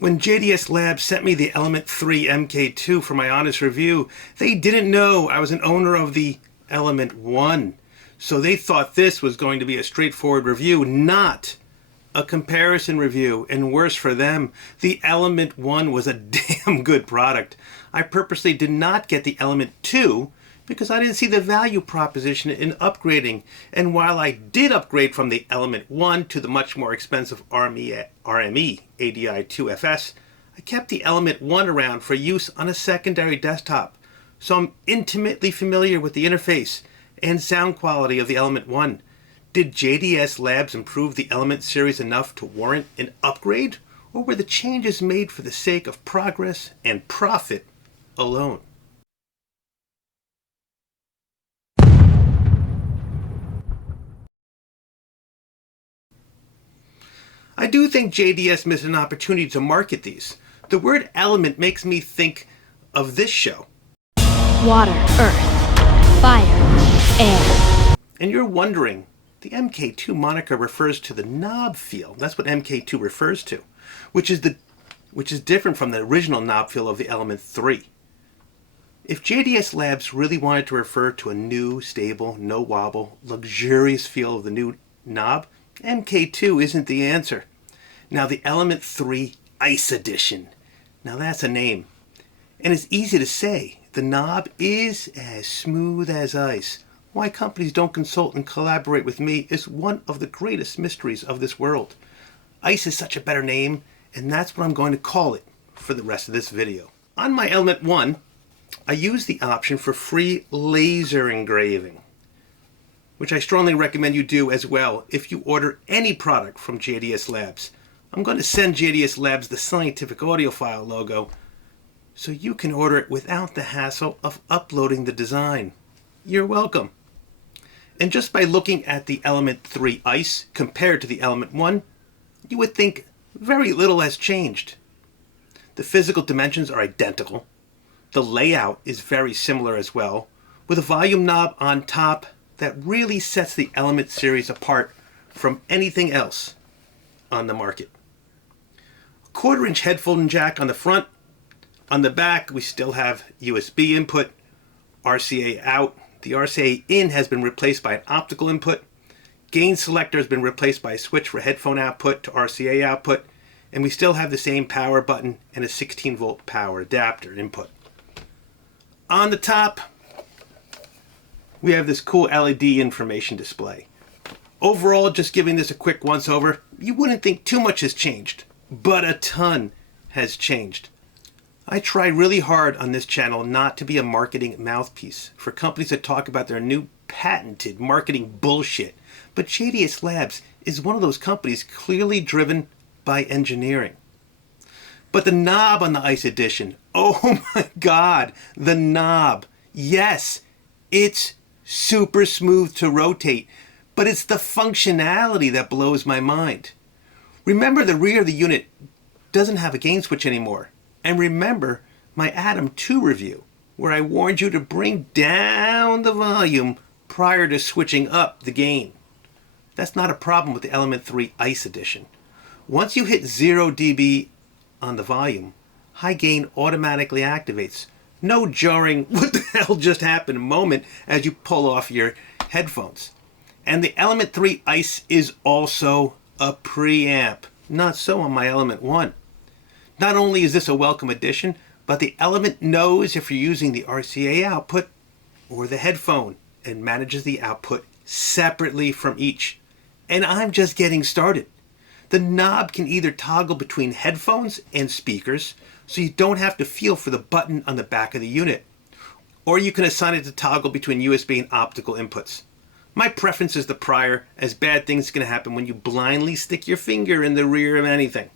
When JDS Labs sent me the Element III MK2 for my honest review, they didn't know I was an owner of the Element 1. So they thought this was going to be a straightforward review, not a comparison review. And worse for them, the Element 1 was a damn good product. I purposely did not get the Element 2 because I didn't see the value proposition in upgrading. And while I did upgrade from the Element 1 to the much more expensive RME ADI 2FS, I kept the Element 1 around for use on a secondary desktop. So I'm intimately familiar with the interface and sound quality of the Element 1. Did JDS Labs improve the Element series enough to warrant an upgrade? Or were the changes made for the sake of progress and profit alone? I do think JDS missed an opportunity to market these. The word element makes me think of this show. Water, earth, fire, air. And you're wondering, the MK2 moniker refers to the knob feel. That's what MK2 refers to, which is different from the original knob feel of the Element 3. If JDS Labs really wanted to refer to a new, stable, no wobble, luxurious feel of the new knob, MK2 isn't the answer. Now the Element 3 Ice Edition. Now that's a name. And it's easy to say. The knob is as smooth as ice. Why companies don't consult and collaborate with me is one of the greatest mysteries of this world. Ice is such a better name, and that's what I'm going to call it for the rest of this video. On my Element 1, I use the option for free laser engraving, which I strongly recommend you do as well if you order any product from JDS Labs. I'm going to send JDS Labs the scientific audiophile logo so you can order it without the hassle of uploading the design. You're welcome. And just by looking at the Element 3 Ice compared to the Element 1, you would think very little has changed. The physical dimensions are identical. The layout is very similar as well, with a volume knob on top that really sets the Element series apart from anything else on the market. A 1/4-inch headphone jack on the front. On the back, we still have USB input, RCA out. The RCA in has been replaced by an optical input. Gain selector has been replaced by a switch for headphone output to RCA output. And we still have the same power button and a 16-volt power adapter input. On the top, we have this cool LED information display. Overall, just giving this a quick once-over, you wouldn't think too much has changed, but a ton has changed. I try really hard on this channel not to be a marketing mouthpiece for companies that talk about their new patented marketing bullshit, but JDS Labs is one of those companies clearly driven by engineering. But the knob on the Ice Edition, oh my God, the knob. Yes, it's super smooth to rotate, but it's the functionality that blows my mind. Remember, the rear of the unit doesn't have a gain switch anymore. And remember my Atom 2 review, where I warned you to bring down the volume prior to switching up the gain. That's not a problem with the Element 3 Ice Edition. Once you hit 0 dB on the volume, high gain automatically activates. No jarring, what the hell just happened moment as you pull off your headphones. And the Element 3 Ice is also a preamp. Not so on my Element 1. Not only is this a welcome addition, but the Element knows if you're using the RCA output or the headphone and manages the output separately from each. And I'm just getting started. The knob can either toggle between headphones and speakers, so you don't have to feel for the button on the back of the unit. Or you can assign it to toggle between USB and optical inputs. My preference is the prior, as bad things can happen when you blindly stick your finger in the rear of anything.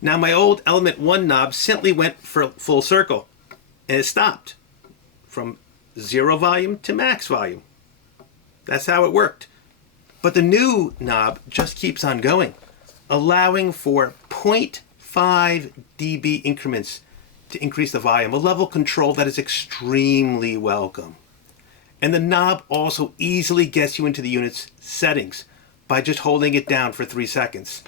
Now my old Element 1 knob simply went for full circle, and it stopped from 0 volume to max volume. That's how it worked. But the new knob just keeps on going, allowing for 0.5 dB increments to increase the volume, a level control that is extremely welcome. And the knob also easily gets you into the unit's settings by just holding it down for 3 seconds.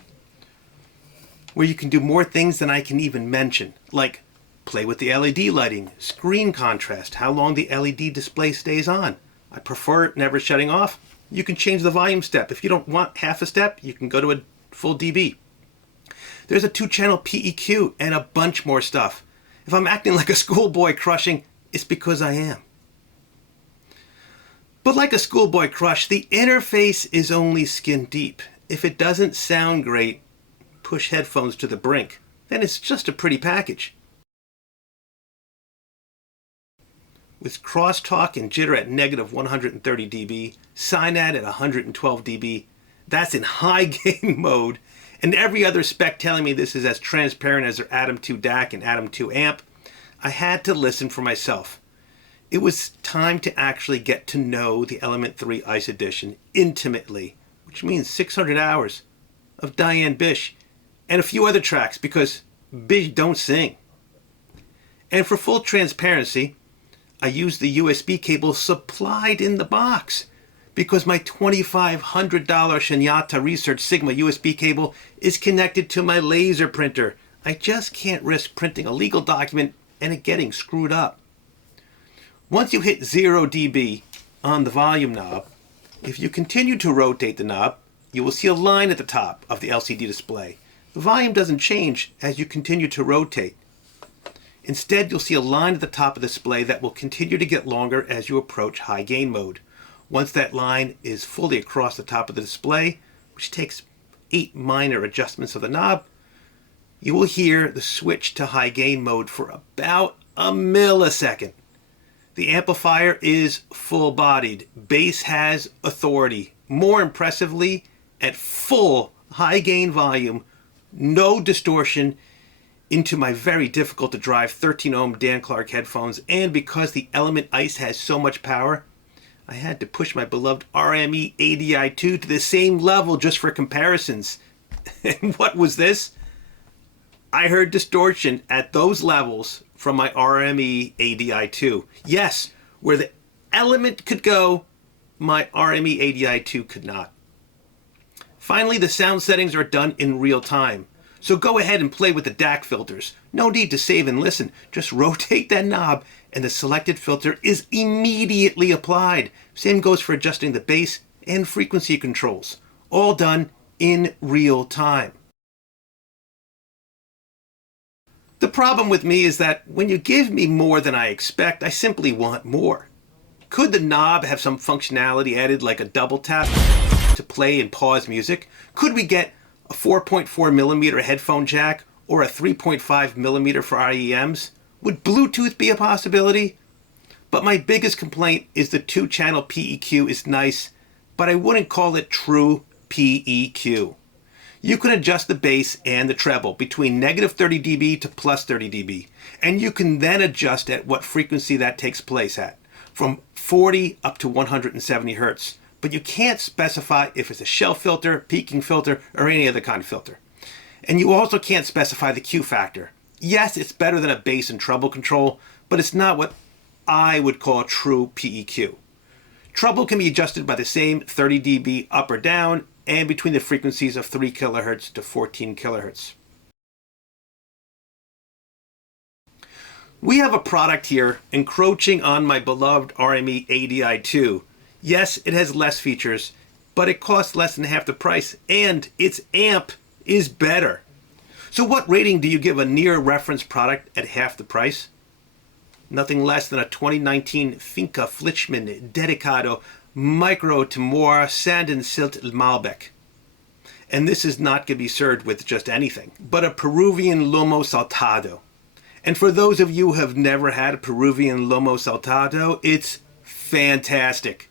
where you can do more things than I can even mention, like play with the LED lighting, screen contrast, how long the LED display stays on. I prefer it never shutting off. You can change the volume step. If you don't want half a step, you can go to a full dB. There's a 2-channel PEQ and a bunch more stuff. If I'm acting like a schoolboy crushing, it's because I am. But like a schoolboy crush, the interface is only skin deep. If it doesn't sound great, push headphones to the brink. Then it's just a pretty package. With crosstalk and jitter at negative 130 dB, SINAD at 112 dB, that's in high gain mode, and every other spec telling me this is as transparent as their Atom 2 DAC and Atom 2 amp, I had to listen for myself. It was time to actually get to know the Element III Ice Edition intimately, which means 600 hours of Diane Bish and a few other tracks because Bish don't sing. And for full transparency, I used the USB cable supplied in the box because my $2,500 Shinyata Research Sigma USB cable is connected to my laser printer. I just can't risk printing a legal document and it getting screwed up. Once you hit 0 dB on the volume knob, if you continue to rotate the knob, you will see a line at the top of the LCD display. The volume doesn't change as you continue to rotate. Instead, you'll see a line at the top of the display that will continue to get longer as you approach high gain mode. Once that line is fully across the top of the display, which takes 8 minor adjustments of the knob, you will hear the switch to high gain mode for about a millisecond. The amplifier is full-bodied. Bass has authority. More impressively, at full high gain volume, no distortion into my very difficult to drive 13 ohm Dan Clark headphones, and because the Element Ice has so much power, I had to push my beloved RME ADI 2 to the same level just for comparisons. And what was this? I heard distortion at those levels from my RME ADI 2. Yes, where the Element could go, my RME ADI 2 could not. Finally, the sound settings are done in real time. So go ahead and play with the DAC filters. No need to save and listen. Just rotate that knob and the selected filter is immediately applied. Same goes for adjusting the bass and frequency controls. All done in real time. The problem with me is that when you give me more than I expect, I simply want more. Could the knob have some functionality added like a double tap to play and pause music? Could we get a 4.4 millimeter headphone jack or a 3.5 millimeter for REMs? Would Bluetooth be a possibility? But my biggest complaint is the 2-channel PEQ is nice, but I wouldn't call it true PEQ. You can adjust the bass and the treble between negative 30 dB to plus 30 dB, and you can then adjust at what frequency that takes place at, from 40 up to 170 Hertz. But you can't specify if it's a shelf filter, peaking filter, or any other kind of filter. And you also can't specify the Q factor. Yes, it's better than a bass and treble control, but it's not what I would call true PEQ. Treble can be adjusted by the same 30 dB up or down, and between the frequencies of 3 kHz to 14 kHz. We have a product here encroaching on my beloved RME ADI 2. Yes, it has less features, but it costs less than half the price, and its amp is better. So what rating do you give a near reference product at half the price? Nothing less than a 2019 Finca Flichman Dedicado Micro Timor Sanden Silt Malbec. And this is not going to be served with just anything, but a Peruvian Lomo Saltado. And for those of you who have never had a Peruvian Lomo Saltado, it's fantastic.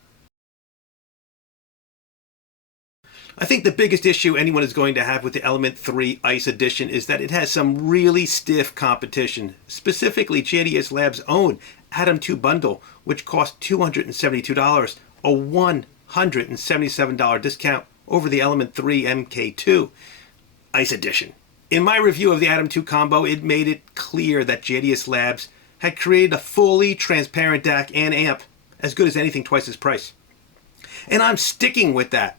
I think the biggest issue anyone is going to have with the Element III Ice Edition is that it has some really stiff competition, specifically JDS Labs' own Atom 2 bundle, which costs $272, a $177 discount over the Element III MK2 Ice Edition. In my review of the Atom 2 combo, it made it clear that JDS Labs had created a fully transparent DAC and amp as good as anything twice its price. And I'm sticking with that.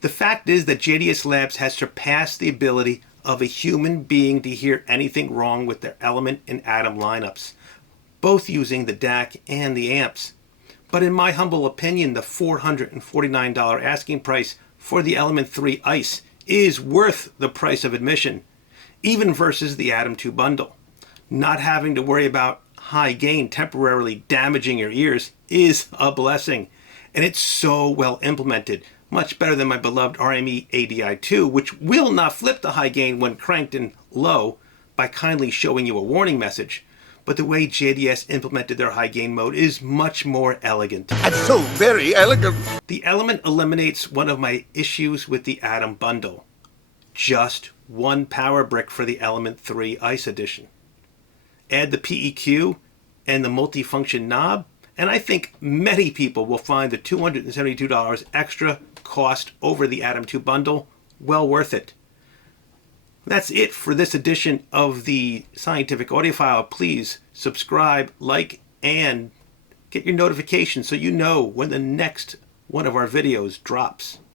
The fact is that JDS Labs has surpassed the ability of a human being to hear anything wrong with their Element and Atom lineups, both using the DAC and the amps. But in my humble opinion, the $449 asking price for the Element III Ice is worth the price of admission, even versus the Atom 2 bundle. Not having to worry about high gain temporarily damaging your ears is a blessing, and it's so well implemented, much better than my beloved RME ADI 2, which will not flip the high gain when cranked in low by kindly showing you a warning message. But the way JDS implemented their high gain mode is much more elegant. And so very elegant. The Element eliminates one of my issues with the Atom bundle. Just one power brick for the Element 3 Ice Edition. Add the PEQ and the multifunction knob, and I think many people will find the $272 extra cost over the Atom 2 bundle well worth it. That's it for this edition of the Scientific Audiophile. Please subscribe, like, and get your notifications so you know when the next one of our videos drops.